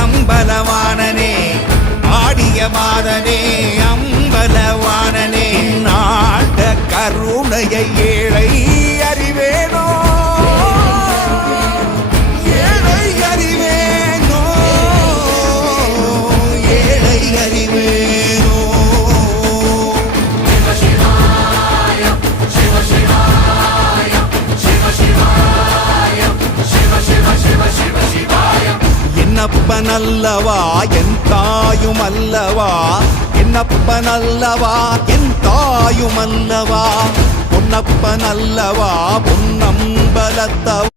அம்பலவாணனே ஆடிய மாதனே அம்பலவாணனே நாட கருணையை ஏழை அறிவேனோ ஏழை அறிவேனோ ஏழை அறிவேனோ என்னப்பனல்லவா என் தாயும் அல்லவா என்னப்பனல்லவா என் தாயும் அல்லவா பொன்னப்பனல்லவா பொன்னம்பலத்தவா